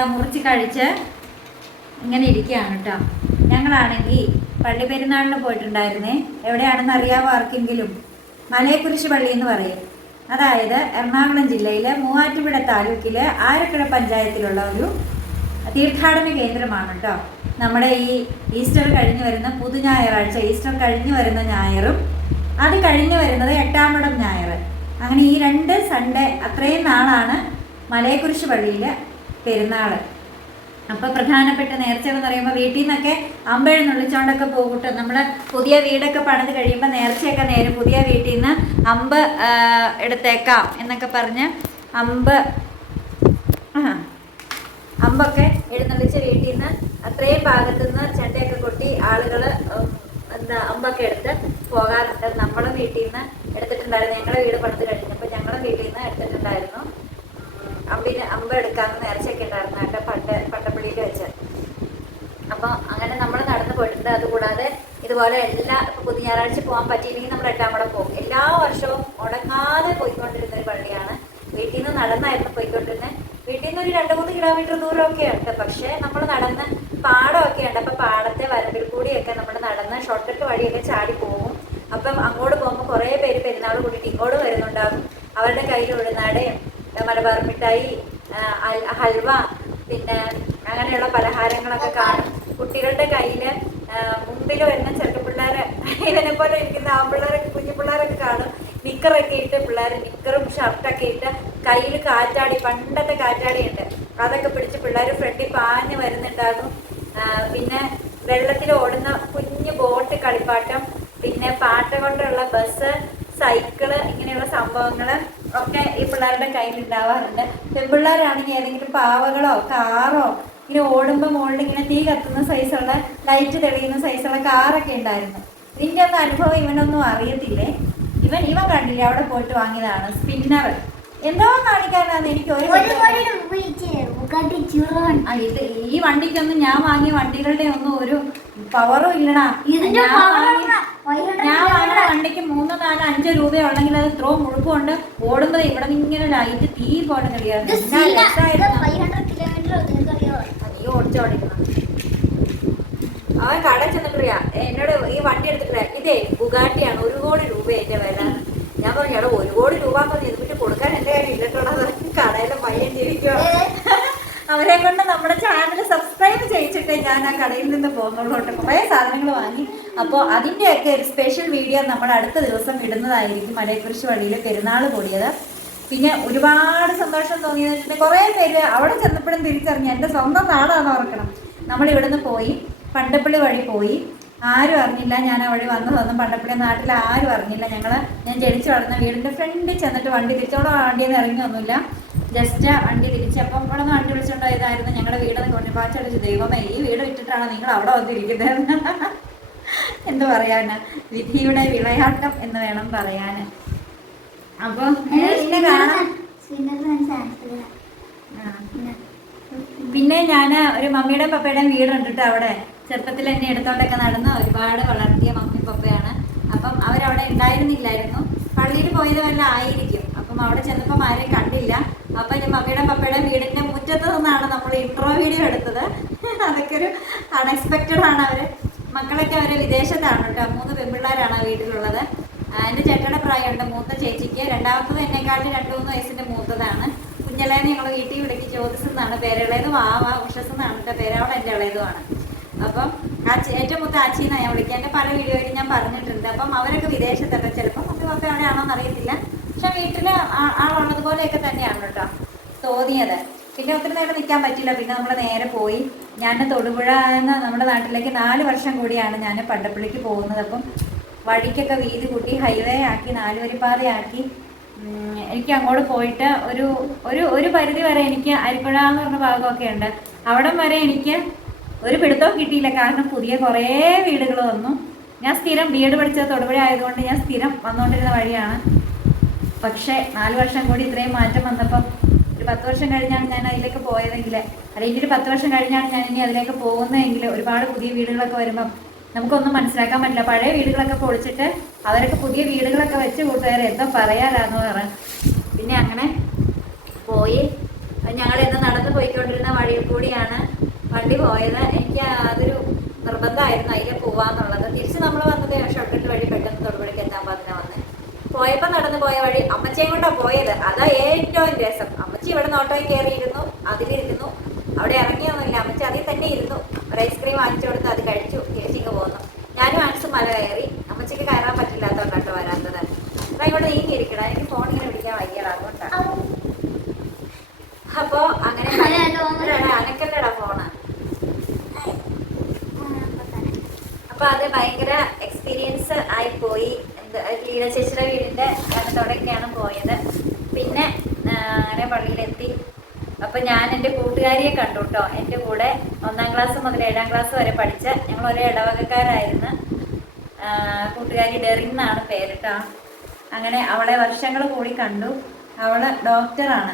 ഇതാ മുറിച്ച് കഴിച്ച് ഇങ്ങനെ ഇരിക്കുകയാണ് കേട്ടോ. ഞങ്ങളാണെങ്കിൽ പള്ളി പെരുന്നാളിന് പോയിട്ടുണ്ടായിരുന്നേ. എവിടെയാണെന്ന് അറിയാവോ ആർക്കെങ്കിലും? മലയക്കുരിശ് പള്ളി എന്ന് പറയും. അതായത് എറണാകുളം ജില്ലയിലെ മൂവാറ്റുപുഴ താലൂക്കിലെ ആരക്കുഴ പഞ്ചായത്തിലുള്ള ഒരു തീർത്ഥാടന കേന്ദ്രമാണ് കേട്ടോ. നമ്മുടെ ഈ ഈസ്റ്റർ കഴിഞ്ഞ് വരുന്ന പുതു ഞായറാഴ്ച ഈസ്റ്റർ കഴിഞ്ഞ് വരുന്ന ഞായറും അത് കഴിഞ്ഞ് വരുന്നത് എട്ടാമടം ഞായർ അങ്ങനെ ഈ രണ്ട് സൺഡേ അത്രയും നാളാണ് മലയക്കുരിശ് പള്ളിയിൽ പെരുന്നാൾ അപ്പൊ പ്രധാനപ്പെട്ട നേർച്ച എന്ന് പറയുമ്പോൾ വീട്ടിൽ നിന്നൊക്കെ അമ്പഴം നുള്ളിച്ചോണ്ടൊക്കെ പോകട്ടെ. നമ്മൾ പുതിയ വീടൊക്കെ പണിത് കഴിയുമ്പോൾ നേർച്ചയൊക്കെ നേരും പുതിയ വീട്ടിൽ നിന്ന് അമ്പ് എടുത്തേക്കാം എന്നൊക്കെ പറഞ്ഞ് അമ്പ് അമ്പൊക്കെ എഴുന്നള്ളിച്ച് വീട്ടിൽ നിന്ന് അത്രയും ഭാഗത്തു നിന്ന് ചട്ടയൊക്കെ കൊട്ടി ആളുകൾ എന്താ അമ്പൊക്കെ എടുത്ത് പോകാറുണ്ട്. നമ്മളും വീട്ടിൽ നിന്ന് എടുത്തിട്ടുണ്ടായിരുന്നു. ഞങ്ങളുടെ വീട് പണിത് കഴിഞ്ഞപ്പോൾ ഞങ്ങളുടെ വീട്ടിൽ നിന്ന് എടുത്തിട്ടുണ്ടായിരുന്നു അമ്പിന് അമ്പ് എടുക്കാമെന്ന് നേർച്ചയൊക്കെ ഉണ്ടായിരുന്നു കേട്ടോ പട്ട പട്ടപ്പള്ളിയിൽ വെച്ച്. അപ്പോൾ അങ്ങനെ നമ്മൾ നടന്നു പോയിട്ടുണ്ട്. അതുകൂടാതെ ഇതുപോലെ എല്ലാ ഇപ്പോൾ പുതിയ ഞായറാഴ്ച പോകാൻ പറ്റിയില്ലെങ്കിൽ നമ്മൾ എട്ടാം കൂടെ പോകും. എല്ലാ വർഷവും മുടങ്ങാതെ പോയിക്കൊണ്ടിരുന്ന ഒരു പള്ളിയാണ്. വീട്ടിൽ നിന്ന് നടന്നായിരുന്നു പോയിക്കൊണ്ടിരുന്നത്. വീട്ടിൽ നിന്ന് ഒരു രണ്ട് മൂന്ന് കിലോമീറ്റർ ദൂരമൊക്കെ ഉണ്ട്. പക്ഷേ നമ്മൾ നടന്ന് പാടമൊക്കെ ഉണ്ട്. അപ്പം പാടത്തെ വരമ്പിൽ കൂടിയൊക്കെ നമ്മൾ നടന്ന് ഷോർട്ട് വഴിയൊക്കെ ചാടി പോകും. അപ്പം അങ്ങോട്ട് പോകുമ്പോൾ കുറേ പേര് പെരുന്നാൾ കൂടിയിട്ട് ഇങ്ങോട്ട് വരുന്നുണ്ടാകും. അവരുടെ കയ്യിൽ ഉഴുന്നാടയും മലബാർ മിഠായി ഹൽവ പിന്നെ അങ്ങനെയുള്ള പലഹാരങ്ങളൊക്കെ കാണും. കുട്ടികളുടെ കയ്യിൽ മുമ്പിൽ വരുന്ന ചെറുക്ക പിള്ളേരെ ഇവനെ പോലെ ഇരിക്കുന്ന ആൺപിള്ളേരൊക്കെ കുഞ്ഞു പിള്ളേരൊക്കെ കാണും. നിക്കറൊക്കെ ഇട്ട് പിള്ളേർ നിക്കറും ഷർട്ടൊക്കെ ഇട്ട് കയ്യിൽ കാറ്റാടി പണ്ടത്തെ കാറ്റാടി ഉണ്ട്. അതൊക്കെ പിടിച്ച് പിള്ളേർ ഫ്രണ്ടിൽ പാഞ്ഞ് വരുന്നുണ്ടാകും. പിന്നെ വെള്ളത്തിൽ ഓടുന്ന കുഞ്ഞു ബോട്ട് കളിപ്പാട്ടം പിന്നെ പാട്ട കൊണ്ടുള്ള ബസ് സൈക്കിൾ ഇങ്ങനെയുള്ള സംഭവങ്ങൾ ഒക്കെ ഈ പിള്ളേരുടെ കയ്യിൽ ഉണ്ടാവാറുണ്ട് പെൺപിള്ളേരാണെങ്കിൽ ഏതെങ്കിലും പാവകളോ കാറോ ഇങ്ങനെ ഓടുമ്പോൾ മുകളിൽ ഇങ്ങനെ തീ കത്തുന്ന സൈസുള്ള ലൈറ്റ് തെളിയുന്ന സൈസുള്ള കാറൊക്കെ ഉണ്ടായിരുന്നു. ഇതിന്റെ ഒന്നും അനുഭവം ഇവനൊന്നും അറിയത്തില്ലേ? ഇവൻ ഇവൻ കണ്ടില്ലേ അവിടെ പോയിട്ട് വാങ്ങിയതാണ് സ്പിന്നർ എന്തോ കാണിക്കാനാന്ന് എനിക്ക് ഒരു ഇത് ഈ വണ്ടിക്കൊന്നും ഞാൻ വാങ്ങിയ വണ്ടികളുടെ ഒന്നും ഒരു പവറും ഇല്ലടാ. ഞാൻ വാങ്ങുന്ന വണ്ടിക്ക് മൂന്ന് നാല് അഞ്ച് രൂപയുള്ളെങ്കിൽ അത് ഇത്രയും മുഴുപ്പുണ്ട്. ഓടുമ്പോ ഇവിടെ ഇങ്ങനെ ലൈറ്റ് തീ പോലെ ഇത് കഴിയാറുണ്ട് സീന. ഇത് രസമായിരുന്നു 500 കിലോമീറ്റർ നിങ്ങൾക്കറിയോ? നീ ഓടിച്ചോടിക്കണം അവൻ കട ചെന്നിട്ടില്ല എന്നോട് ഈ വണ്ടി എടുത്തിട്ടില്ല ഇതേ ബുഗാട്ടിയാണ്. ഒരു കോടി രൂപ എന്റെ വില. ഞാൻ പറഞ്ഞു എടാ ഒരു കോടി രൂപ നിർമ്മിച്ച് കൊടുക്കാൻ എന്റെ കയ്യിൽ ഇല്ലട്ടോടാ കടയിലെ പയ്യൻ ജീവിക്കുക അവരെ കൊണ്ട് നമ്മുടെ ചാനൽ സബ്സ്ക്രൈബ് ചെയ്യിച്ചിട്ടേ ഞാൻ ആ കടയിൽ നിന്ന് പോകുന്നുള്ളൂട്ട് കുറേ സാധനങ്ങൾ വാങ്ങി. അപ്പോൾ അതിന്റെയൊക്കെ ഒരു സ്പെഷ്യൽ വീഡിയോ നമ്മൾ അടുത്ത ദിവസം ഇടുന്നതായിരിക്കും മലയെക്കുറിച്ച് വഴിയിൽ പെരുന്നാൾ കൂടിയത്. പിന്നെ ഒരുപാട് സന്തോഷം തോന്നിയെന്ന് വെച്ചിട്ടുണ്ടെങ്കിൽ കുറേ പേര് അവിടെ ചെന്നപ്പോഴും തിരിച്ചറിഞ്ഞു എന്റെ സ്വന്തം നാടാണ് ഓർക്കണം. നമ്മൾ ഇവിടുന്ന് പോയി പണ്ടപ്പള്ളി വഴി പോയി. ആരും അറിഞ്ഞില്ല ഞാൻ ആ വഴി വന്നതൊന്നും പണ്ടപ്പള്ളി നാട്ടിൽ ആരും അറിഞ്ഞില്ല. ഞങ്ങൾ ഞാൻ ജനിച്ചു വളർന്ന വീടിന്റെ ഫ്രണ്ടിൽ ചെന്നിട്ട് വണ്ടി തിരിച്ചോളം വണ്ടിയിൽ നിന്ന് ഇറങ്ങിയൊന്നുമില്ല ജസ്റ്റ് വണ്ടി തിരിച്ചപ്പം ഇവിടെ നിന്ന് വണ്ടി വിളിച്ചുകൊണ്ട് പോയതായിരുന്നു. ഞങ്ങളുടെ വീടെന്ന് കൊണ്ട് പാച്ചടിച്ച് ദൈവമേ ഈ വീട് വിട്ടിട്ടാണ് നിങ്ങൾ അവിടെ വന്നിരിക്കുന്നത്? എന്ത് പറയാന്? വിധിയുടെ വിളയാട്ടം എന്ന് വേണം പറയാൻ അപ്പൊ കാണാം. പിന്നെ? ഞാൻ ഒരു മമ്മിയുടെ പപ്പയുടെയും വീടുണ്ട് കേട്ടോ അവിടെ. ചെറുപ്പത്തിൽ എന്നെ എടുത്തോണ്ടൊക്കെ നടന്ന് ഒരുപാട് വളർത്തിയ മമ്മി പപ്പയാണ്. അപ്പം അവരവിടെ ഉണ്ടായിരുന്നില്ലായിരുന്നു. പള്ളിയിൽ പോയത് വല്ല ആയിരിക്കും. അപ്പം അവിടെ ചെന്നപ്പം ആരെയും കണ്ടില്ല. അപ്പം ഞാൻ മമ്മിയുടെ പപ്പയുടെ വീടിന്റെ മുറ്റത്ത് നിന്നാണ് നമ്മൾ ഇൻട്രോ വീഡിയോ എടുത്തത്. അതൊക്കെ ഒരു അൺഎക്സ്പെക്റ്റഡ് ആണ് അവർ. മക്കളൊക്കെ അവർ വിദേശത്താണ് കേട്ടോ. മൂന്ന് പെൺപിള്ളേരാണ് വീട്ടിലുള്ളത്. എന്റെ ചേട്ടയുടെ പ്രായമുണ്ട് മൂത്ത ചേച്ചിക്ക്. രണ്ടാമത്തത് എന്നെക്കാട്ടിൽ രണ്ട് മൂന്ന് വയസ്സിന്റെ മൂത്തതാണ്. കുഞ്ഞലേന്ന് ഞങ്ങൾ വീട്ടിൽ വിളിക്ക്. ജ്യോതിസ് എന്നാണ് പേരുള്ളത് വാവ ഉഷസ് എന്നാണ് എന്റെ പേര്. അവൾ എന്റെ ഇളയതുമാണ്. അപ്പം ആ ഏറ്റവും മുത്ത ആച്ചി ഞാൻ വിളിക്കുക. എന്റെ പല വീഡിയോയിലും ഞാൻ പറഞ്ഞിട്ടുണ്ട്. അപ്പം അവരൊക്കെ വിദേശത്തൊക്കെ ചിലപ്പോൾ മമ്മി പപ്പ എവിടെയാണോ എന്നറിയത്തില്ല പക്ഷെ വീട്ടിൽ ആളുള്ളത് പോലെയൊക്കെ തന്നെയാണ് കേട്ടോ. തോന്നിയത്. പിന്നെ ഒത്തിരി നേരം നിൽക്കാൻ പറ്റില്ല പിന്നെ നമ്മൾ നേരെ പോയി. ഞാൻ തൊടുപുഴ എന്ന നമ്മുടെ നാട്ടിലേക്ക് നാല് വർഷം കൂടിയാണ് ഞാൻ പണ്ടപ്പള്ളിക്ക് പോകുന്നത്. അപ്പം വഴിക്കൊക്കെ വീതി കൂട്ടി ഹൈവേ ആക്കി നാലുവരിപ്പാതയാക്കി. എനിക്ക് അങ്ങോട്ട് പോയിട്ട് ഒരു ഒരു ഒരു പരിധി വരെ എനിക്ക് അരിപ്പുഴ എന്ന് പറഞ്ഞ ഭാഗമൊക്കെ ഉണ്ട്. അവിടം വരെ എനിക്ക് ഒരു പിടുത്തവും കിട്ടിയില്ല. കാരണം പുതിയ കുറേ വീടുകൾ വന്നു. ഞാൻ സ്ഥിരം ബി എഡ് പഠിച്ചത് തൊടുപുഴ ആയതുകൊണ്ട് ഞാൻ സ്ഥിരം വന്നുകൊണ്ടിരുന്ന വഴിയാണ്. പക്ഷേ നാല് വർഷം കൂടി ഇത്രയും മാറ്റം വന്നപ്പം ഒരു പത്ത് വർഷം കഴിഞ്ഞാണ് ഞാൻ അതിലേക്ക് പോയതെങ്കിൽ അല്ലെങ്കിൽ പത്ത് വർഷം കഴിഞ്ഞാണ് ഞാൻ ഇനി അതിലേക്ക് പോകുന്നതെങ്കിൽ ഒരുപാട് പുതിയ വീടുകളൊക്കെ വരുമ്പം നമുക്കൊന്നും മനസ്സിലാക്കാൻ പറ്റില്ല. പഴയ വീടുകളൊക്കെ പൊളിച്ചിട്ട് അവരൊക്കെ പുതിയ വീടുകളൊക്കെ വെച്ച് കൂട്ടുകാരെ എന്തോ പറയാറാന്ന് പറഞ്ഞു പിന്നെ അങ്ങനെ പോയി. ഞങ്ങൾ ഇന്ന് നടന്നു പോയിക്കൊണ്ടിരുന്ന വഴിയിൽ കൂടിയാണ് വണ്ടി പോയത്. എനിക്ക് അതൊരു നിർബന്ധമായിരുന്നു അതിൽ പോവാന്നുള്ളത്. തിരിച്ച് നമ്മൾ വന്നത് ഷോർട്ട് കട്ട് വഴി പെട്ടെന്ന് തൊടുപുഴയ്ക്ക് എത്താൻ വന്ന് പോയപ്പോ നടന്നു പോയ വഴി അമ്മച്ചയും കൊണ്ടാ പോയത്. അതാ ഏറ്റവും രസം. അമ്മച്ചി ഇവിടെ നോട്ടോയിൽ കയറിയിരുന്നു. അതിലിരുന്നു. അവിടെ ഇറങ്ങിയൊന്നുമില്ല. അമ്മച്ചി അതിൽ തന്നെ ഇരുന്നു. ഒരു ഐസ്ക്രീം വാങ്ങിച്ചു കൊടുത്ത് അത് കഴിച്ചു. തിരിച്ചിങ്ങ് പോന്നു. ഞാനും മനസ്സ് മല കയറി. അമ്മച്ചിക്ക് കയറാൻ പറ്റില്ലാത്തോണ്ടോ വരാത്തത്. അപ്പൊ ഇവിടെ നീങ്ങി ഇരിക്കണം എനിക്ക് ഫോൺ ഇങ്ങനെ വിളിക്കാൻ വയ്യടാ. അതുകൊണ്ടാണ് അപ്പോ അങ്ങനെ അനക്കല്ലടാ ഫോണ് അപ്പൊ അത് ഭയങ്കര എക്സ്പീരിയൻസ് ആയി ലീല ചേച്ചിയുടെ വീടിന്റെ അടുത്തോടെയൊക്കെയാണ് പോയത്. പിന്നെ അങ്ങനെ പള്ളിയിലെത്തി. അപ്പൊ ഞാൻ എന്റെ കൂട്ടുകാരിയെ കണ്ടു കേട്ടോ എന്റെ കൂടെ ഒന്നാം ക്ലാസ് മുതൽ ഏഴാം ക്ലാസ് വരെ പഠിച്ച ഞങ്ങൾ ഒരേ ഇടവകക്കാരായിരുന്നു കൂട്ടുകാരി ഡെറിൻ എന്നാണ് പേര് അങ്ങനെ അവളെ വർഷങ്ങൾ കൂടി കണ്ടു. അവൾ ഡോക്ടറാണ്.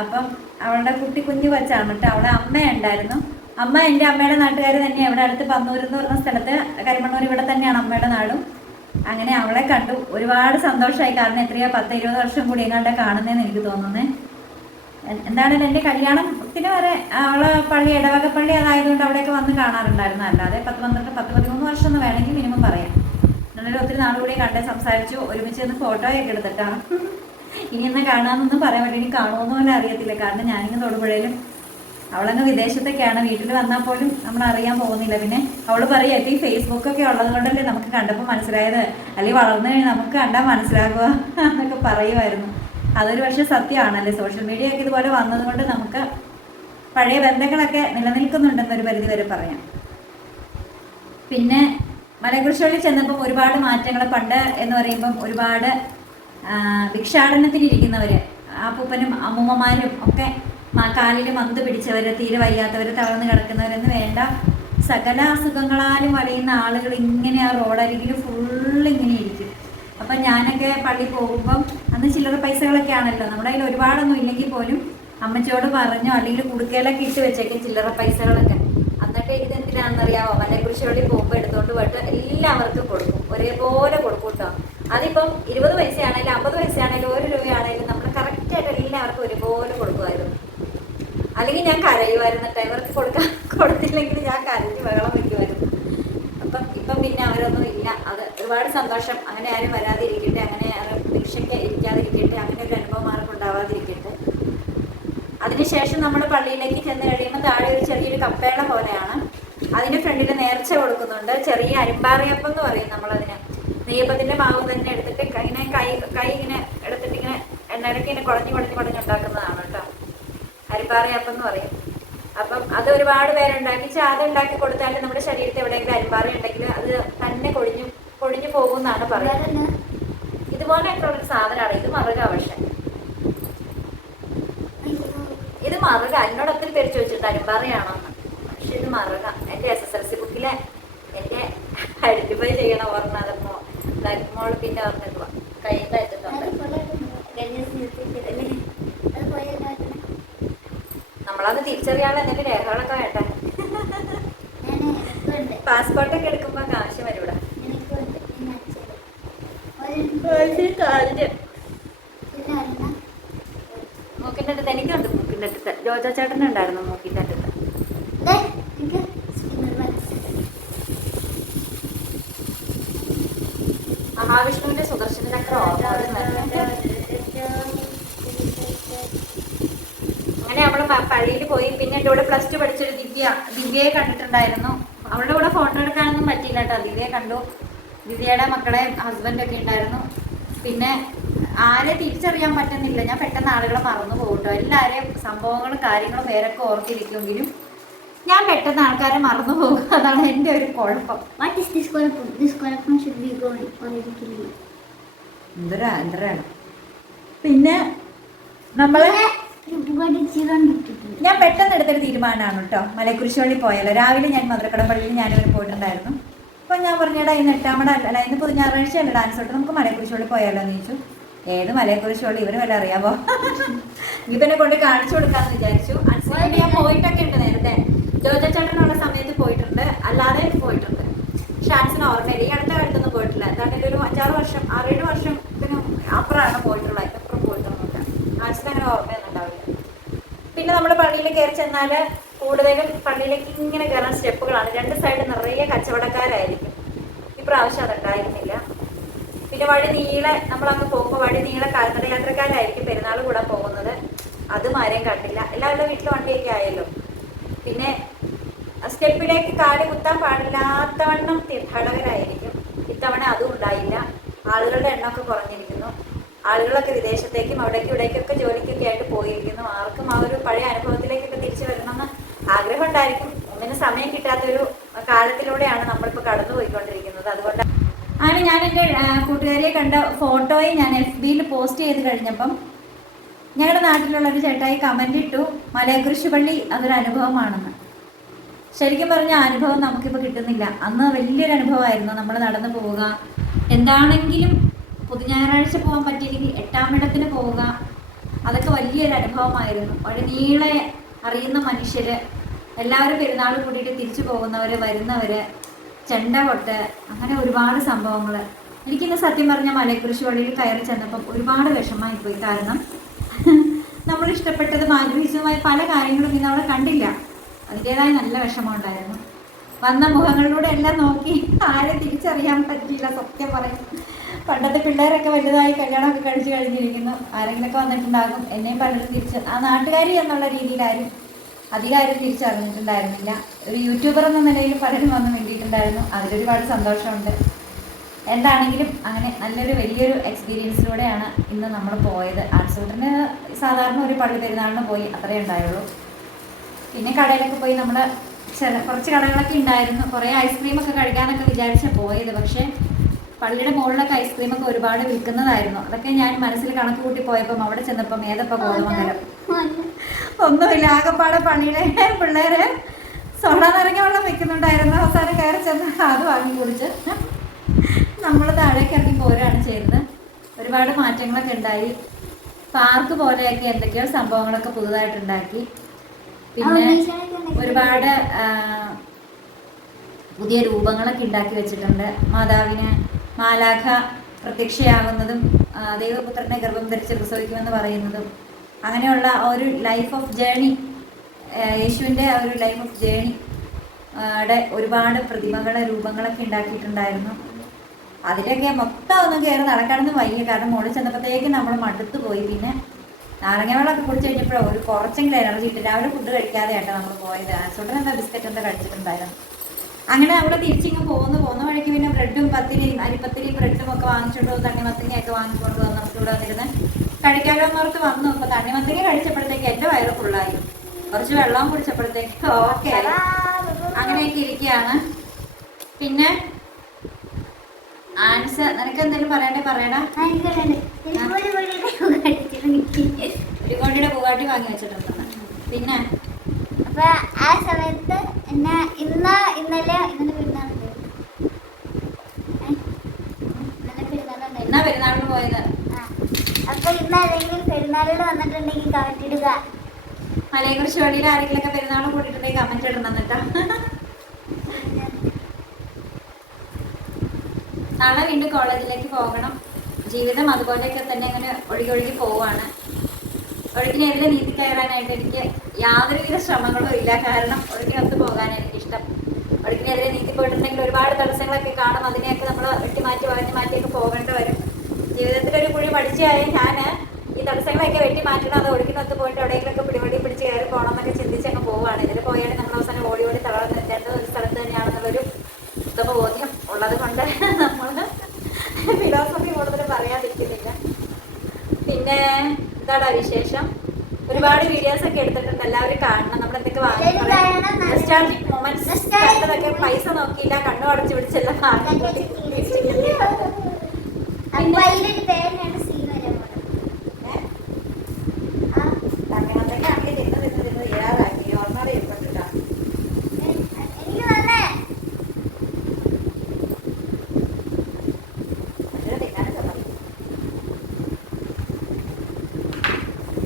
അപ്പം അവളുടെ കുട്ടി കുഞ്ഞു വച്ചാണ് കേട്ടോ അവളെ അമ്മ ഉണ്ടായിരുന്നു അമ്മ എന്റെ അമ്മയുടെ നാട്ടുകാർ തന്നെ ഇവിടെ അടുത്ത് പന്നൂർ എന്ന് പറഞ്ഞ സ്ഥലത്ത് കരിമണ്ണൂർ ഇവിടെ തന്നെയാണ് അമ്മയുടെ നാടും. അങ്ങനെ അവളെ കണ്ടു. ഒരുപാട് സന്തോഷമായി കാരണം എത്രയാ പത്ത് ഇരുപത് വർഷം കൂടി എങ്ങാണ്ട് കാണുന്നതെന്ന് എനിക്ക് തോന്നുന്നേ. എന്താണ് എന്റെ കല്യാണത്തിന് വരെ അവളെ പള്ളി ഇടവക പള്ളി അതായതുകൊണ്ട് അവിടെയൊക്കെ വന്ന് കാണാറുണ്ടായിരുന്നു. അല്ലാതെ പത്ത് പന്ത്രണ്ട് പത്ത് പതിമൂന്ന് വർഷം എന്ന് വേണമെങ്കിൽ മിനിമം പറയാം. എന്നാലും ഒത്തിരി നാൾ കൂടി കണ്ട് സംസാരിച്ചു ഒരുമിച്ച് നിന്ന് ഫോട്ടോയൊക്കെ എടുത്തിട്ടാണ്. ഇനി എന്ന് കാണാമെന്നൊന്നും പറയാൻ വേണ്ടി ഇനി കാണുമെന്ന് പോലും അറിയത്തില്ല. കാരണം ഞാനിങ്ങനെ തൊടുപുഴയിലും അവളങ്ങ് വിദേശത്തൊക്കെയാണ്. വീട്ടിൽ വന്നാൽ പോലും നമ്മൾ അറിയാൻ പോകുന്നില്ല. പിന്നെ അവൾ ഇപ്പം ഈ ഫേസ്ബുക്കൊക്കെ ഉള്ളത് കൊണ്ടല്ലേ നമുക്ക് കണ്ടപ്പോൾ മനസ്സിലായത്? അല്ലെങ്കിൽ വളർന്നു കഴിഞ്ഞാൽ നമുക്ക് കണ്ടാൽ മനസ്സിലാകുക എന്നൊക്കെ പറയുമായിരുന്നു. അതൊരു പക്ഷേ സത്യമാണല്ലേ? സോഷ്യൽ മീഡിയ ഒക്കെ ഇതുപോലെ വന്നതുകൊണ്ട് നമുക്ക് പഴയ ബന്ധങ്ങളൊക്കെ നിലനിൽക്കുന്നുണ്ടെന്നൊരു പരിധി വരെ പറയാം. പിന്നെ മലകുറിശോളിൽ ചെന്നപ്പം ഒരുപാട് മാറ്റങ്ങൾ പണ്ട് എന്ന് പറയുമ്പം ഒരുപാട് ഭിക്ഷാടനത്തിനിരിക്കുന്നവർ അപ്പൂപ്പനും അമ്മൂമ്മമാരും ഒക്കെ കാലിൽ മന്ത് പിടിച്ചവർ തീരെ വയ്യാത്തവർ തളർന്ന് കിടക്കുന്നവരെന്ന് വേണ്ട. സകല അസുഖങ്ങളാലും വലയുന്ന ആളുകൾ ഇങ്ങനെ ആ റോഡരികിൽ ഫുള്ള് ഇങ്ങനെ ഇരിക്കും. അപ്പം ഞാനൊക്കെ പള്ളി പോകുമ്പം അന്ന് ചില്ലറ പൈസകളൊക്കെ ആണല്ലോ. നമ്മുടെ കയ്യിൽ ഒരുപാടൊന്നും ഇല്ലെങ്കിൽ പോലും അമ്മച്ചിയോട് പറഞ്ഞോ അല്ലെങ്കിൽ കുടുക്കയിലൊക്കെ ഇട്ട് വെച്ചേക്കും ചില്ലറ പൈസകളൊക്കെ. എന്നിട്ട് ഇത് എന്തിനാണെന്നറിയാമോ വഴി പോകുമ്പോൾ എടുത്തുകൊണ്ട് പോയിട്ട് എല്ലാവർക്കും കൊടുക്കും. ഒരേപോലെ കൊടുക്കും കേട്ടോ. അതിപ്പം ഇരുപത് പൈസയാണെങ്കിലും അമ്പത് പൈസയാണെങ്കിലും ഒരു രൂപയാണെങ്കിലും നമ്മൾ കറക്റ്റായിട്ട് എല്ലാവർക്കും ഒരുപോലെ കൊടുക്കുമായിരുന്നു. അല്ലെങ്കിൽ ഞാൻ കരയുമായിരുന്നു. ഡ്രൈവർക്ക് കൊടുക്കാൻ കൊടുത്തില്ലെങ്കിൽ ഞാൻ കരഞ്ഞ് ബഹളം വയ്ക്കുമായിരുന്നു അപ്പം ഇപ്പം പിന്നെ അവരൊന്നും ഇല്ല. അത് ഒരുപാട് സന്തോഷം. അങ്ങനെ ആരും വരാതിരിക്കട്ടെ. അങ്ങനെ ആരും ഭിക്ഷയ്ക്ക് ഇരിക്കാതിരിക്കട്ടെ. അങ്ങനെ ഒരു അനുഭവം ആർക്കും ഉണ്ടാവാതിരിക്കട്ടെ. അതിനുശേഷം നമ്മൾ പള്ളിയിലേക്ക് ചെന്ന് കഴിയുമ്പോൾ താഴെ ഒരു ചെറിയൊരു കപ്പേള പോലെയാണ്. അതിന്റെ ഫ്രണ്ടിൽ നേർച്ച കൊടുക്കുന്നുണ്ട്. ചെറിയ അരിമ്പാറിയപ്പം എന്ന് പറയും നമ്മളതിന്. നെയ്യപ്പത്തിന്റെ മാവ് തന്നെ എടുത്തിട്ട് ഇങ്ങനെ കൈ കൈ ഇങ്ങനെ എടുത്തിട്ട് ഇങ്ങനെ എണ്ണയിലൊക്കെ ഇങ്ങനെ കുടഞ്ഞു കുടഞ്ഞു കുടഞ്ഞ് ഉണ്ടാക്കുന്നതാണ് അരിപ്പാറയപ്പം എന്ന് പറയും. അപ്പം അത് ഒരുപാട് പേരുണ്ടാക്കി ചാത ഉണ്ടാക്കി കൊടുത്താൽ നമ്മുടെ ശരീരത്തിൽ എവിടെയെങ്കിലും അരിപ്പാറ ഉണ്ടെങ്കിൽ അത് തന്നെ കൊഴിഞ്ഞു കൊഴിഞ്ഞു പോകും എന്നാണ് പറയുന്നത് ഇതുപോലെയൊക്കെ ഒരു സാധനമാണ്. ഇത് മറുക പക്ഷെ ഇത് മറുക. എന്നോട് ഒത്തിരി പേര് ചോദിച്ചിട്ട് അരിമ്പാറയാണോ പക്ഷെ ഇത് മറുക. എന്റെ എസ് എസ് എൽ സി ബുക്കിലെ എന്റെ ഐഡന്റിഫൈ ചെയ്യണ ഓർമ്മ അതമ്മോ മോൾ പിന്നെ ഓർമ്മ കയ്യിൽ നമ്മളത് തിരിച്ചറിയാനുള്ള എന്തെങ്കിലും രേഖകളൊക്കെ വേണ്ടേ? പാസ്പോർട്ടൊക്കെ എടുക്കുമ്പോ ആവശ്യം വരൂടെ. മൂക്കിന്റെ മൂക്കിന്റെ അടുത്ത് എനിക്കുണ്ട് മൂക്കിന്റെ അടുത്ത്. ജോജോ ചേട്ടനുണ്ടായിരുന്നു മൂക്കിന്റെ അടുത്ത്. മഹാവിഷ്ണുവിന്റെ സുദർശന ചക്രം ഓർമ്മ വരുന്നുണ്ട്. അങ്ങനെ നമ്മൾ പള്ളിയിൽ പോയി. പിന്നെ എന്റെ കൂടെ പ്ലസ് ടു പഠിച്ചൊരു ദിവ്യ ദിവ്യയെ കണ്ടിട്ടുണ്ടായിരുന്നു. അവളുടെ കൂടെ ഫോട്ടോ എടുക്കാനൊന്നും പറ്റിയില്ല കേട്ടോ. ദിവ്യയെ കണ്ടു. ദിവ്യയുടെ മക്കളെ ഹസ്ബൻഡൊക്കെ ഉണ്ടായിരുന്നു. പിന്നെ ആരെ തിരിച്ചറിയാൻ പറ്റുന്നില്ല. ഞാൻ പെട്ടെന്ന് ആളുകളെ മറന്നു പോകട്ടോ കേട്ടോ. എല്ലാവരെയും സംഭവങ്ങളും കാര്യങ്ങളും പേരൊക്കെ ഓർത്തിരിക്കുമെങ്കിലും ഞാൻ പെട്ടെന്ന് ആൾക്കാരെ മറന്നു പോകും. അതാണ് എന്റെ ഒരു കുഴപ്പം. വാട്ട് is ദിസ് കുഴപ്പം ദിസ് ഷുഡ് ബി ഗോയിങ് എന്തരാ എന്തരാണ് പിന്നെ നമ്മൾ. ഞാൻ പെട്ടെന്ന് എടുത്തൊരു തീരുമാനമാണ് കേട്ടോ. മലക്കുരിശോളി പോയാലോ. രാവിലെ ഞാൻ മധുരക്കടം പള്ളിയിൽ ഞാനിവർ പോയിട്ടുണ്ടായിരുന്നു. അപ്പോൾ ഞാൻ പറഞ്ഞടാ ഇന്ന് എട്ടാമട അല്ല ഇന്ന് പുതു ഞായറാഴ്ച അല്ല ഡാൻസ് തൊട്ട് നമുക്ക് മലക്കുരിശോളി പോയാലോ എന്ന് ചോദിച്ചു. ഏത് മലക്കുരിശോളി ഇവർ വല്ല അറിയാമോ ഇവനെ കൊണ്ട് കാണിച്ചു കൊടുക്കാന്ന് വിചാരിച്ചു. ഞാൻ പോയിട്ടൊക്കെ ഉണ്ട് നേരത്തെ. ജോജ സമയത്ത് പോയിട്ടുണ്ട്. അല്ലാതെ പോയിട്ടുണ്ട്. ഷാൻസിന് ഓർമ്മയില്ല. ഈ അടുത്ത കാലത്തൊന്നും പോയിട്ടില്ല. എന്താണെങ്കിലും ഒരു അഞ്ചാറ് വർഷം ആറേഴ് വർഷത്തിന് അപ്പുറമാണ് പോയിട്ടുള്ളത്. അപ്പുറം പോയിട്ടൊന്നുമില്ല. അച്ഛൻ അങ്ങനെ ഓർമ്മയൊന്നും ഉണ്ടാവില്ല പിന്നെ നമ്മൾ പള്ളിയിൽ കയറി ചെന്നാൽ കൂടുതലും പള്ളിയിലേക്ക് ഇങ്ങനെ കയറാൻ സ്റ്റെപ്പുകളാണ്. രണ്ട് സൈഡ് നിറയെ കച്ചവടക്കാരായിരിക്കും. ഇപ്രാവശ്യം അതുണ്ടായിരുന്നില്ല. പിന്നെ വഴി നീളെ നമ്മളങ്ങ് പോകുമ്പോൾ വഴി നീളെ കാൽനട യാത്രക്കാരായിരിക്കും പെരുന്നാൾ കൂടാൻ പോകുന്നത്. അതും ആരെയും കണ്ടില്ല. എല്ലാവരുടെ വീട്ടിൽ വണ്ടിയൊക്കെ ആയല്ലോ. പിന്നെ സ്റ്റെപ്പിലേക്ക് കാൽ കുത്താൻ പാടില്ലാത്തവണ്ണം തീർത്ഥാടകരായിരിക്കും ഇത്തവണ അതും ഉണ്ടായില്ല. ആളുകളുടെ എണ്ണമൊക്കെ കുറഞ്ഞിരിക്കുന്നു ആളുകളൊക്കെ വിദേശത്തേക്കും അവിടേക്കും ഇവിടേക്കൊക്കെ ജോലിക്കൊക്കെ ആയിട്ട് പോയിരിക്കുന്നു. ആർക്കും ആ ഒരു പഴയ അനുഭവത്തിലേക്കൊക്കെ തിരിച്ചു വരണമെന്ന് ആഗ്രഹം ഉണ്ടായിരിക്കും ഒന്നിനും സമയം കിട്ടാത്തൊരു കാലത്തിലൂടെയാണ് നമ്മളിപ്പോൾ കടന്നു പോയിക്കൊണ്ടിരിക്കുന്നത് അതുകൊണ്ട് ആണ് ഞാൻ എന്റെ കൂട്ടുകാരിയെ കണ്ട ഫോട്ടോയെ ഞാൻ എഫ് ബിയിൽ പോസ്റ്റ് ചെയ്ത് കഴിഞ്ഞപ്പം ഞങ്ങളുടെ നാട്ടിലുള്ള ഒരു ചേട്ടായി കമന്റ് ഇട്ടു മലയകൃഷി പള്ളി അതൊരു അനുഭവമാണെന്ന്. ശരിക്കും പറഞ്ഞ അനുഭവം നമുക്കിപ്പോൾ കിട്ടുന്നില്ല. അന്ന് വലിയൊരു അനുഭവമായിരുന്നു. നമ്മൾ നടന്നു പോവുക. എന്താണെങ്കിലും പൊതു ഞായറാഴ്ച പോകാൻ പറ്റിയില്ലെങ്കിൽ എട്ടാം ഇടത്തിന് പോവുക. അതൊക്കെ വലിയൊരു അനുഭവമായിരുന്നു. വഴി നീളെ അറിയുന്ന മനുഷ്യർ എല്ലാവരും പെരുന്നാൾ കൂടിയിട്ട് തിരിച്ചു പോകുന്നവർ വരുന്നവർ ചെണ്ട കൊട്ട് അങ്ങനെ ഒരുപാട് സംഭവങ്ങൾ എനിക്കിന്ന് സത്യം പറഞ്ഞ മലയക്കുരിശ് വഴിയിൽ കയറി ചെന്നപ്പം ഒരുപാട് വിഷമമായി പോയി. കാരണം നമ്മൾ ഇഷ്ടപ്പെട്ടതും ആഗ്രഹിച്ചതുമായ പല കാര്യങ്ങളും ഇന്ന് അവിടെ കണ്ടില്ല. അതിന്റെതായ നല്ല വിഷമമുണ്ടായിരുന്നു വന്ന മുഖങ്ങളിലൂടെ എല്ലാം നോക്കി ആരെ തിരിച്ചറിയാൻ പറ്റിയില്ല സത്യം പറയും പണ്ടത്തെ പിള്ളേരൊക്കെ വലുതായി കല്യാണമൊക്കെ കഴിച്ചു കഴിഞ്ഞിരിക്കുന്നു. ആരെങ്കിലുമൊക്കെ വന്നിട്ടുണ്ടാകും. എന്നെയും പലരും തിരിച്ച് ആ നാട്ടുകാരി എന്നുള്ള രീതിയിലാരും അധികാരം തിരിച്ചറിഞ്ഞിട്ടുണ്ടായിരുന്നില്ല. ഒരു യൂട്യൂബർ എന്ന നിലയിൽ പലരും വന്ന് വേണ്ടിയിട്ടുണ്ടായിരുന്നു അതിലൊരുപാട് സന്തോഷമുണ്ട്. എന്താണെങ്കിലും അങ്ങനെ നല്ലൊരു വലിയൊരു എക്സ്പീരിയൻസിലൂടെയാണ് ഇന്ന് നമ്മൾ പോയത്. ആർട്സൂട്ടിന് സാധാരണ ഒരു പള്ളി പെരുന്നാളിന് പോയി അത്രേ ഉണ്ടായുള്ളൂ. പിന്നെ കടയിലൊക്കെ പോയി നമ്മൾ ചില കുറച്ച് കടകളൊക്കെ ഉണ്ടായിരുന്നു. കുറേ ഐസ്ക്രീമൊക്കെ കഴിക്കാനൊക്കെ വിചാരിച്ച പോയത്. പക്ഷേ പള്ളിയുടെ മുകളിലൊക്കെ ഐസ്ക്രീമൊക്കെ ഒരുപാട് വിൽക്കുന്നതായിരുന്നു. അതൊക്കെ ഞാൻ മനസ്സിൽ കണക്ക് കൂട്ടി പോയപ്പം അവിടെ ചെന്നപ്പം ഏതപ്പം ഗോതമംഗലം ഒന്നുമില്ല ആകെപ്പാടെ പള്ളിയിലെ പിള്ളേര് സോഡ നിറഞ്ഞ വെള്ളം വെക്കുന്നുണ്ടായിരുന്നു. അവസാനം കയറി ചെന്ന് അത് വാങ്ങി കുടിച്ച് നമ്മൾ താഴേക്ക് ഇറങ്ങി പോരാണ് ചെയ്തത് ഒരുപാട് മാറ്റങ്ങളൊക്കെ ഉണ്ടായി. പാർക്ക് പോലെയൊക്കെ എന്തൊക്കെയോ സംഭവങ്ങളൊക്കെ പുതുതായിട്ടുണ്ടാക്കി. പിന്നെ ഒരുപാട് പുതിയ രൂപങ്ങളൊക്കെ ഉണ്ടാക്കി വെച്ചിട്ടുണ്ട്. മാതാവിന് മാലാഖ പ്രത്യക്ഷയാകുന്നതും ദൈവപുത്രനെ ഗർഭം ധരിച്ച് പ്രസവിക്കുമെന്ന് പറയുന്നതും അങ്ങനെയുള്ള ഒരു ലൈഫ് ഓഫ് ജേണി യേശുവിന്റെ ആ ഒരു ലൈഫ് ഓഫ് ജേണി യുടെ ഒരുപാട് പ്രതിമകളെ രൂപങ്ങളൊക്കെ ഉണ്ടാക്കിയിട്ടുണ്ടായിരുന്നു. അതിലൊക്കെ മൊത്തം ഒന്നും കയറി നടക്കാനൊന്നും വയ്യ. കാരണം മുകളിൽ ചെന്നപ്പോഴത്തേക്ക് നമ്മൾ മടുത്തു പോയി. പിന്നെ നാരങ്ങ വെള്ളമൊക്കെ കുടിച്ച് കഴിഞ്ഞപ്പോഴോ ഒരു കുറച്ചെങ്കിലും എനർജി കിട്ടില്ല രാവിലെ ഫുഡ് കഴിക്കാതെയാട്ടോ നമ്മൾ പോയത്. ആസോട്ടൻ എന്താ ബിസ്ക്കറ്റ് എന്താ കഴിച്ചിട്ടുണ്ടായിരുന്നു. അങ്ങനെ അവിടെ തിരിച്ചിങ്ങ് പോകുന്നു പോകുന്ന വഴിക്ക് പിന്നെ ബ്രെഡും പത്തിരിയും അരിപ്പത്തിരിയും ബ്രെഡും ഒക്കെ വാങ്ങിച്ചുകൊണ്ട് തണ്ണിമത്തങ്ങ ഒക്കെ വാങ്ങിക്കൊണ്ട് വന്ന് നമുക്ക് ഇവിടെ വന്നിരുന്ന് കഴിക്കാലോ എന്നോർത്ത് വന്നു അപ്പൊ തണ്ണിമത്തങ്ങ കഴിച്ചപ്പോഴത്തേക്ക് എന്റെ വയറ് ഫുള്ളായി കുറച്ച് വെള്ളം കുടിച്ചപ്പോഴത്തേക്ക് ഓക്കെ ആയി. അങ്ങനെയൊക്കെ ഇരിക്കുകയാണ് പിന്നെ ആൻസർ നിനക്ക് എന്തെങ്കിലും പറയണ്ടേ? പറയടാ. കോടിയുടെ പൂവാട്ടി വാങ്ങി വെച്ചിട്ടുണ്ട്. പിന്നെ? അപ്പൊ ആ സമയത്ത് എന്നെ ഇന്ന് ഇന്നലെ ഇന്നലെ പെരുന്നാളുണ്ട്. ഇന്നലെ പെരുന്നാളുണ്ടായിരുന്നു എന്നാ പെരുന്നാളിന് പോയത്. അപ്പൊ ഇന്ന് ആരെങ്കിലും പെരുന്നാളിൽ വന്നിട്ടുണ്ടെങ്കിൽ കമന്റ് ഇടുക. മലയെക്കുറിച്ച് വഴിയിൽ ആരെങ്കിലുമൊക്കെ പെരുന്നാൾ കൂട്ടിട്ടുണ്ടെങ്കിൽ കമന്റ് ഇടണം എന്നിട്ടാ നാളെ വീണ്ടും കോളേജിലേക്ക് പോകണം. ജീവിതം അതുപോലെയൊക്കെ തന്നെ അങ്ങനെ ഒഴുകി ഒഴുകി പോവാണ് ഒഴുകിനെതിരെ നീതി കയറാനായിട്ട് എനിക്ക് യാതൊരുവിധ ശ്രമങ്ങളും ഇല്ല. കാരണം ഒഴുകിനൊത്ത് ഒഴുകിനെതിരെ നീന്തി പോയിട്ടുണ്ടെങ്കിൽ ഒരുപാട് തടസ്സങ്ങളൊക്കെ കാണും. അതിനെയൊക്കെ നമ്മൾ വെട്ടിമാറ്റി വളഞ്ഞു മാറ്റിയൊക്കെ പോകേണ്ടി വരും. ജീവിതത്തിൽ ഒരു കുഴി പഠിച്ചായ ഞാൻ ഈ തടസ്സങ്ങളൊക്കെ വെട്ടി മാറ്റണം അത് ഒഴുക്കിനൊത്ത് പോയിട്ട് എവിടെയെങ്കിലൊക്കെ പിടിപൊടി പിടിച്ച് കയറി പോകണം എന്നൊക്കെ ചിന്തിച്ചങ്ങ് പോവുകയാണ്. ഇതിൽ പോയാൽ നമ്മൾ അവസാനം ഓടി ഓടി തളർന്ന് എത്തേണ്ട ഒരു സ്ഥലത്ത് തന്നെയാണെന്നുള്ളൊരു ഉത്തമ ബോധ്യം ഉള്ളത് കൊണ്ട് നമ്മൾ ഫിലോസഫി കൂടുതൽ പറയാതിരിക്കുന്നില്ല. പിന്നെ എന്താടാ വിശേഷം. ഒരുപാട് വീഡിയോസ് ഒക്കെ എടുത്തിട്ടുണ്ട്. എല്ലാവരും കാണണം. നമ്മൾ എന്തൊക്കെ വാങ്ങി കണ്ടതൊക്കെ പൈസ നോക്കിയില്ല കണ്ണു അടച്ചു പിടിച്ചെല്ലാം വാങ്ങി കൂട്ടി. അപ്പൊ അതിലൊരു പേരിനാണ് സീൻ വരാൻ ഏ? ആ തണ്ണിമത്തങ്ങ ആണെങ്കിൽ തിന്ന് തിന്ന് തിന്ന് ഇല്ലാതാക്കി ഓർമ്മയുടെ ഇരിപ്പുണ്ടാ എനിക്ക് തന്നെ മറ്റേ തിന്നാനൊക്കെ മതി.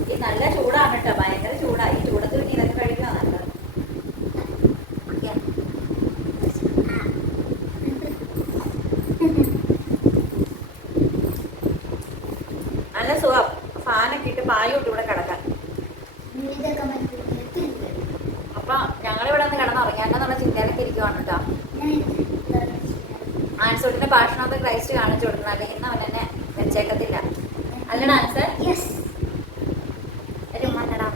ഈ നല്ല ചൂടാണ് കേട്ടോ ഭയങ്കര ചൂടാ ഈ ചൂടത്ത് പിന്നെ ഇതൊക്കെ കഴിക്കുന്ന നല്ലത് നല്ല സുഖം ഫാനൊക്കെ ഇട്ട് പായോട്ട് ഇവിടെ കിടക്കാൻ ഇതൊക്കെ മറ്റേ അപ്പൊ ഞങ്ങൾ ഇവിടെ നിന്ന് കിടന്നുറങ്ങാണ്ടെന്നുള്ള ചിന്തയിലേക്ക് ഇരിക്കുവാണ് കേട്ടോ ആൻസോട്ടിന്റെ ഭാഷണമൊക്കെ അല്ലെങ്കിൽ ഇന്ന് അവൻ എന്നെ വെച്ചേക്കത്തില്ല. അല്ലടാ ആൻസർ യെസ് ഒരു മണ്ണടാ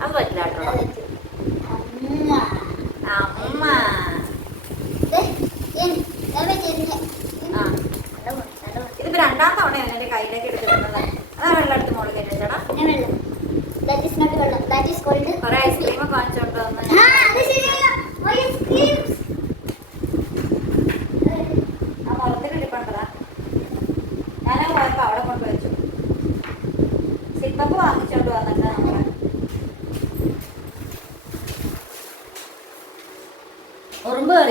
അത് പറ്റില്ല കേട്ടോ അമ്മ ആ ഇതിപ്പോ രണ്ടാം തവണയാണ് എന്റെ കയ്യിലേക്ക് എടുത്ത് വരുന്നത് അതാ വെള്ളം എടുത്ത് മോൾ കയറ്റിച്ചേടാ കുറെ ഐസ്ക്രീം ഒക്കെ വാങ്ങിച്ചോണ്ട് വന്ന് ആ മുഖത്തിന് ഇരിപ്പുണ്ടതാ ഞാനാ പോയപ്പോ അവിടെ കൊണ്ട് വെച്ചു സിപ്പപ്പ് വാങ്ങിച്ചോണ്ട് വന്നിട്ട് നമ്മൾ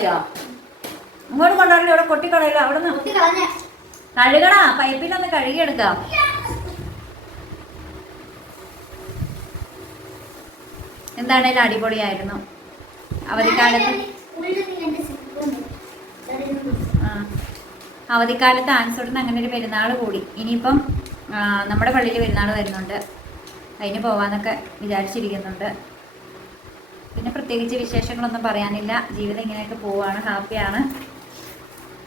കയറിയോ ഇങ്ങോട്ട് കൊണ്ടുവരില്ല ഇവിടെ കൊട്ടിക്കളയില്ല അവിടെ നിന്ന് കഴുകടാ പൈപ്പിലൊന്ന് കഴുകിയെടുക്കാം. എന്താണേലും അടിപൊളിയായിരുന്നു? അവധിക്കാലത്ത്. അവധിക്കാലത്ത് ആൻസോടുന്ന് അങ്ങനെ ഒരു പെരുന്നാൾ കൂടി. ഇനിയിപ്പം നമ്മുടെ പള്ളിയിൽ പെരുന്നാൾ വരുന്നുണ്ട്. അതിന് പോവാന്നൊക്കെ വിചാരിച്ചിരിക്കുന്നുണ്ട്. പിന്നെ പ്രത്യേകിച്ച് വിശേഷങ്ങളൊന്നും പറയാനില്ല. ജീവിതം ഇങ്ങനെയൊക്കെ പോവാണ്. ഹാപ്പിയാണ്.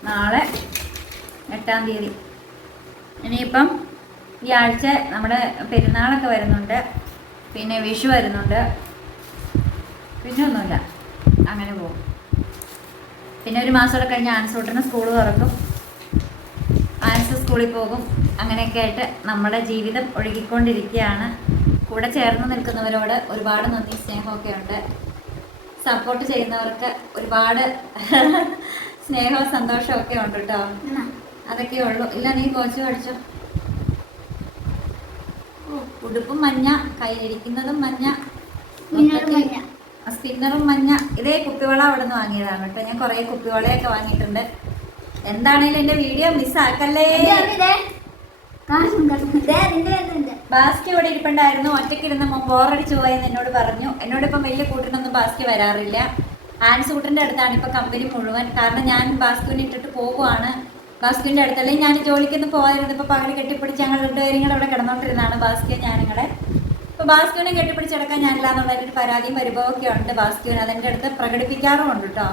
നാളെ എട്ടാം തീയതി. ഇനിയിപ്പം ഈ ആഴ്ച നമ്മുടെ പെരുന്നാളൊക്കെ വരുന്നുണ്ട്. പിന്നെ വിഷു വരുന്നുണ്ട്. പിന്നെ ഒന്നുമില്ല. അങ്ങനെ പോകും. പിന്നെ ഒരു മാസമൊക്കെ കഴിഞ്ഞ് ആൻസൂട്ടിന് സ്കൂൾ തുറക്കും. ആൻസ് സ്കൂളിൽ പോകും. അങ്ങനെയൊക്കെ ആയിട്ട് നമ്മുടെ ജീവിതം ഒഴുകിക്കൊണ്ടിരിക്കുകയാണ്. കൂടെ ചേർന്ന് നിൽക്കുന്നവരോട് ഒരുപാട് നന്ദി സ്നേഹമൊക്കെ ഉണ്ട് സപ്പോർട്ട് ചെയ്യുന്നവർക്ക് ഒരുപാട് സ്നേഹവും സന്തോഷവും ഒക്കെ ഉണ്ട് കേട്ടോ. അതൊക്കെ ഉള്ളൂ. ഇല്ല നീ കോച്ച് പഠിച്ചു? ഉടുപ്പും മഞ്ഞ കയ്യിലിരിക്കുന്നതും മഞ്ഞ. സ്പിന്നറും മഞ്ഞ. ഇതേ കുപ്പിവള അവിടെ നിന്ന് വാങ്ങിയതാണ് കേട്ടോ. ഞാൻ കുറേ കുപ്പിവളയൊക്കെ വാങ്ങിയിട്ടുണ്ട്. എന്താണേലും എന്റെ വീഡിയോ മിസ്സാക്കല്ലേ ബാസ്കി അവിടെ ഇരിപ്പുണ്ടായിരുന്നു. ഒറ്റയ്ക്കിരുന്ന് ബോറടിച്ചു പോയെന്ന് എന്നോട് പറഞ്ഞു. എന്നോട് ഇപ്പം വലിയ കൂട്ടിനൊന്നും ബാസ്കി വരാറില്ല. ആൻസ് കൂട്ടിന്റെ അടുത്താണ് ഇപ്പം കമ്പനി മുഴുവൻ. കാരണം ഞാൻ ബാസ്കുവിനെ ഇട്ടിട്ട് പോവുകയാണ്. ബാസ്കുവിന്റെ അടുത്തല്ലേ ഞാൻ ജോലിക്കൊന്നും പോകാതിരുന്നു ഇപ്പം പകൽ കെട്ടിപ്പിടിച്ച് ഞങ്ങൾ രണ്ടുപേരും കൂടെ ഇവിടെ കിടന്നോണ്ടിരുന്നതാണ് ബാസ്കിയെ ഞാനിങ്ങളെ ഇപ്പൊ ബാസ്കുവിനെ കെട്ടിപ്പിടിച്ചെടുക്കാൻ ഞാനില്ല എന്നുള്ള ഒരു പരാതിയും പരിഭവമൊക്കെ ഉണ്ട് ബാസ്കുവിന്. അതെന്റെ അടുത്ത് പ്രകടിപ്പിക്കാറുമുണ്ട് കേട്ടോ.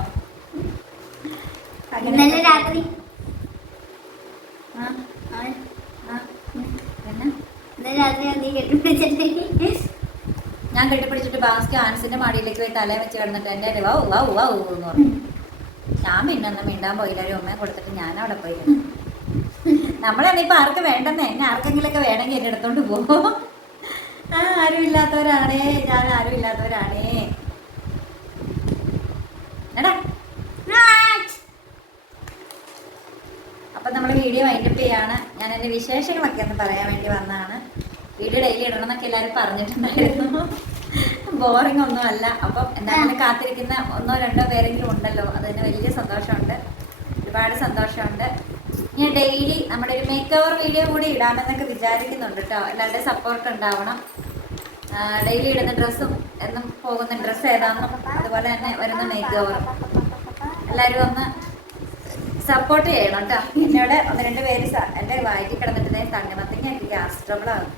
രാത്രി ആ, ആ, പിന്നെ ഇന്നലെ രാത്രി നീ കെട്ടിപ്പിടിച്ചിട്ട് ഞാൻ കെട്ടിപ്പിടിച്ചിട്ട് ബാസ്കി ആൻസിന്റെ മാടിയിലേക്ക് പോയി തലേ വെച്ച് കിടന്നിട്ട് എന്റെ വൗ വൗ വൗ എന്ന് പറഞ്ഞു. ഞാൻ പിന്നെ മിണ്ടാൻ പോയില്ല. ഒരു ഉമ്മയെ കൊടുത്തിട്ട് ഞാൻ അവിടെ പോയി. നമ്മളെന്നെ ഇപ്പൊ ആർക്ക് വേണ്ടെന്ന്? എന്നെ ആർക്കെങ്കിലൊക്കെ വേണമെങ്കിൽ എന്നെ എടുത്തോണ്ട് പോകും ആ ആരും ഇല്ലാത്തവരാണേ. ഞാൻ ആരും ഇല്ലാത്തവരാണേ. അപ്പം നമ്മൾ വീഡിയോ വൈൻഡപ്പ് ചെയ്യാണ്. ഞാൻ എന്റെ വിശേഷങ്ങളൊക്കെ ഒന്ന് പറയാൻ വേണ്ടി വന്നതാണ്. വീഡിയോ ഡെയിലി ഇടണം എന്നൊക്കെ എല്ലാവരും പറഞ്ഞിട്ടുണ്ടായിരുന്നു. ബോറിംഗ് ഒന്നും അല്ല അപ്പം എന്തായാലും കാത്തിരിക്കുന്ന ഒന്നോ രണ്ടോ പേരെങ്കിലും ഉണ്ടല്ലോ. അത് തന്നെ വലിയ സന്തോഷമുണ്ട്. ഒരുപാട് സന്തോഷമുണ്ട്. ഞാൻ ഡെയിലി നമ്മുടെ ഒരു മേക്ക് ഓവർ വീഡിയോ കൂടി ഇടാമെന്നൊക്കെ വിചാരിക്കുന്നുണ്ട് കേട്ടോ എല്ലാവരുടെ സപ്പോർട്ട് ഉണ്ടാവണം. ഡെയിലി ഇടുന്ന ഡ്രസ്സും എന്നും പോകുന്ന ഡ്രസ്സ് ഏതാണെന്നും അതുപോലെ തന്നെ വരുന്ന മേക്ക് ഓവർ എല്ലാവരും ഒന്ന് സപ്പോർട്ട് ചെയ്യണം കേട്ടോ എന്നോട് ഒന്ന് രണ്ട് പേര് എന്റെ വായിക്ക് കിടന്നിട്ട് തണ്ണിമത്തങ്ങ എനിക്ക് ഗ്യാസ് ട്രബിൾ ആകും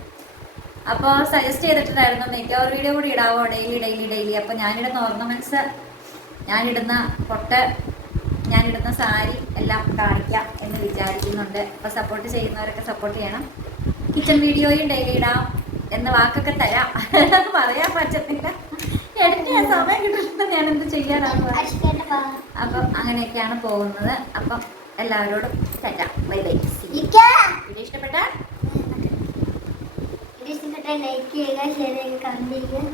അപ്പോൾ സജസ്റ്റ് ചെയ്തിട്ടുണ്ടായിരുന്നു മേക്ക് ഓവർ വീഡിയോ കൂടി ഇടാവോ? ഡെയിലി ഡെയിലി ഡെയിലി അപ്പോൾ ഞാനിടുന്ന ഓർണമെന്റ്സ് ഞാനിടുന്ന പൊട്ട് ഞാനിടുന്ന സാരി എല്ലാം കാണിക്കാം എന്ന് വിചാരിക്കുന്നുണ്ട്. അപ്പോൾ സപ്പോർട്ട് ചെയ്യുന്നവരൊക്കെ സപ്പോർട്ട് ചെയ്യണം. കിച്ചൺ വീഡിയോയും ഡെയിലി ഇടാം എന്ന വാക്കൊക്കെ തരാം. പറയാൻ പറ്റത്തില്ല. എനിക്ക് സമയം കിട്ടുന്നത് ഞാൻ എന്ത് ചെയ്യാനാണ് അപ്പം അങ്ങനെയൊക്കെയാണ് പോകുന്നത്. അപ്പം എല്ലാവരോടും തരാം ബൈ ബൈ വീഡിയോ ഇഷ്ടപ്പെട്ട ലൈക്ക് ചെയ്യുക ഷെയർ ചെയ്യുക കമന്റ് ചെയ്യുക.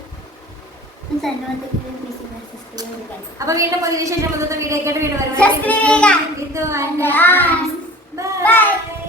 സന്മത്തിൽ സബ്സ്ക്രൈബ് ചെയ്യുക. അപ്പൊ വീണ്ടും പുതിയ വിശേഷം വീഡിയോ കേട്ട് വീണ്ടും വരുമ്പോൾ ബൈ